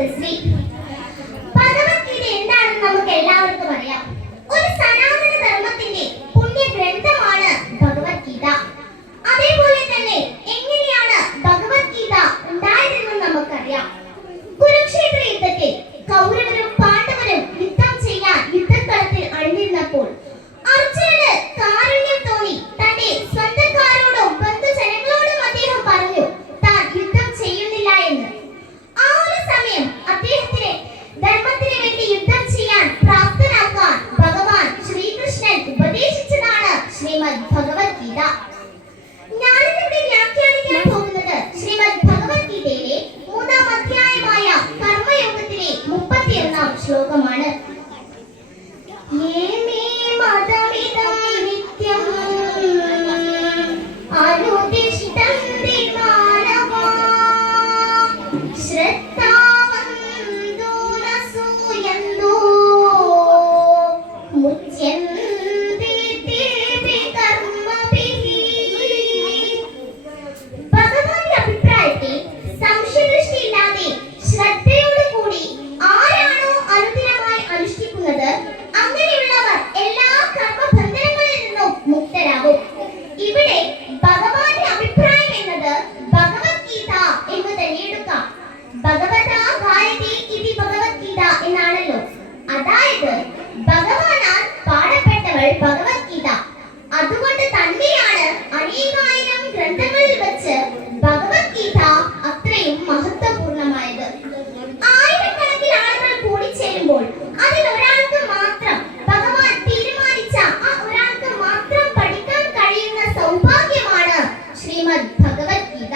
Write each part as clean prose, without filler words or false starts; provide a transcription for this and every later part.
അമൃതശ്രീ. ഭഗവത്ഗീത എന്താണെന്ന് നമുക്ക് എല്ലാവർക്കും അറിയാം. ഒരു സനാതന ധർമ്മത്തിന്റെ പുണ്യ ഗ്രന്ഥമാണ് ഭഗവത്ഗീത. അതേപോലെ തന്നെ എങ്ങനെയാണ് ഭഗവത്ഗീത ഉണ്ടായതെന്ന് നമുക്കറിയാം. കുരുക്ഷേത്ര യുദ്ധത്തിൽ കൗരവരും പാണ്ഡവരും യുദ്ധം ചെയ്യാൻ യുദ്ധക്കളത്തിൽ അണിനിരുന്നപ്പോൾ അർജുനന് കാരുണ്യം തോന്നി. തന്റെ സ്വന്തക്കാരോടും ബന്ധുജനങ്ങളോടും അദ്ദേഹം പറഞ്ഞു താൻ യുദ്ധം ചെയ്യുന്നില്ല എന്ന്. ആ ഒരു സമയം അദ്ദേഹത്തിന് ധർമ്മത്തിന് വേണ്ടി യുദ്ധം ചെയ്യാൻ പ്രാപ്തനാക്കാൻ ഭഗവാൻ ശ്രീകൃഷ്ണൻ ഉപദേശിച്ചതാണ് ശ്രീമദ് ഭഗവത്ഗീത. ഞാനിവിടെ വ്യാഖ്യാനിക്കാൻ പോകുന്നത് ശ്രീമദ് ഭഗവത്ഗീതയിലെ 3-ാം അധ്യായമായ കർമ്മയോഗത്തിലെ 31-ാം ശ്ലോകമാണ്. ഇവിടെ ഭഗവാന്റെ അഭിപ്രായം എന്നത് ഭഗവത്ഗീത എന്ന് തന്നെ എടുക്കാം. ഭഗവതാ ഗായതി ഇതി ഭഗവത്ഗീത എന്നാണല്ലോ. അതായത് ഭഗവാനാൽ പാടപ്പെട്ടവൾ ഭഗവത്ഗീത. അതുകൊണ്ട് തന്നെയാണ് അനേകായിരം ഗ്രന്ഥങ്ങളിൽ വെച്ച് ഭഗവത്ഗീത അത്രയും മഹത്വപൂർണമായത്. ആയിരക്കണക്കിന് ആളുകൾ കൂടിച്ചേരുമ്പോൾ അതിൽ ഒരാൾക്ക് മാത്രം ഭഗവാൻ തീരുമാനിച്ച ആ ഒരാൾക്ക് മാത്രം പഠിക്കാൻ കഴിയുന്ന സൗഭാഗ്യമാണ് ശ്രീമദ് ഭഗവത്ഗീത.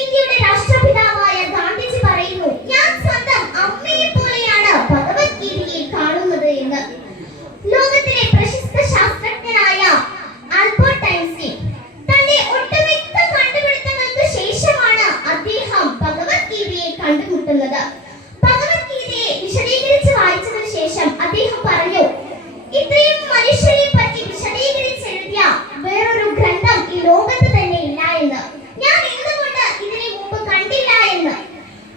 ഇന്ത്യയുടെ രാഷ്ട്രപിതാവായ ഗാന്ധിജി പറയുന്നു, ഞാൻ സ്വന്തം അമ്മയെ പോലെയാണ് ഭഗവത്ഗീതയെ കാണുന്നത് എന്ന്. ലോകത്തിലെ പ്രശസ്ത ശാസ്ത്രജ്ഞനായ ആൽബർട്ട് ഐൻസ്റ്റീൻ തന്റെ ഒട്ടുമിക്ക കണ്ടുപിടുത്തങ്ങൾക്ക് ശേഷമാണ് അദ്ദേഹം ഭഗവത്ഗീതയെ കണ്ടുമുട്ടുന്നത്. ഭഗവത്ഗീതയെ വിശദീകരിച്ച് വായിച്ചതിനു ശേഷം അദ്ദേഹം പറഞ്ഞു, ഇത്രയും മനുഷ്യരെ പറ്റി വിശദീകരിച്ചെഴുതിയ വേറൊരു ഗ്രന്ഥം ഈ ലോകത്ത് തന്നെ ഇല്ല എന്ന്. ഞാൻ എന്തുകൊണ്ട് ഇതിനെ മുമ്പ് കണ്ടില്ല എന്ന്.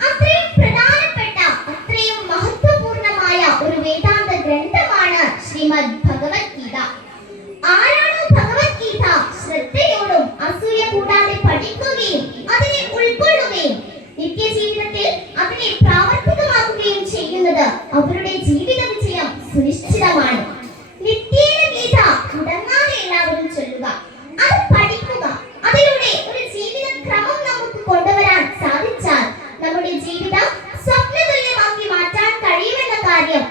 അത്രയും പ്രധാനപ്പെട്ട അത്രയും മഹത്വപൂർണമായ ഒരു വേദാന്ത ഗ്രന്ഥമാണ് ശ്രീമദ് ഭഗവത്ഗീത. ആരാണോ ഭഗവത്ഗീത ശ്രദ്ധയോടും അസൂയ കൂടാതെ പഠിക്കുകയും അതിനെ ഉൾക്കൊള്ളുകയും നിത്യജീവിതത്തിൽ അതിനെ പ്രാവർത്തികമാക്കുകയും ചെയ്യുന്നത് അവരുടെ ജീവിത വിജയം സുനിശ്ചിതമാണ്. നിത്യേന ഗീത മുടങ്ങാതെ എല്ലാവരും ചൊല്ലുക, അത് പഠിക്കുക. അതിലൂടെ ഒരു ജീവിത ക്രമം നമുക്ക് കൊണ്ടുവരാൻ സാധിച്ചാൽ നമ്മുടെ ജീവിതം സ്വപ്നതുല്യമാക്കി മാറ്റാൻ കഴിയുമെന്ന കാര്യം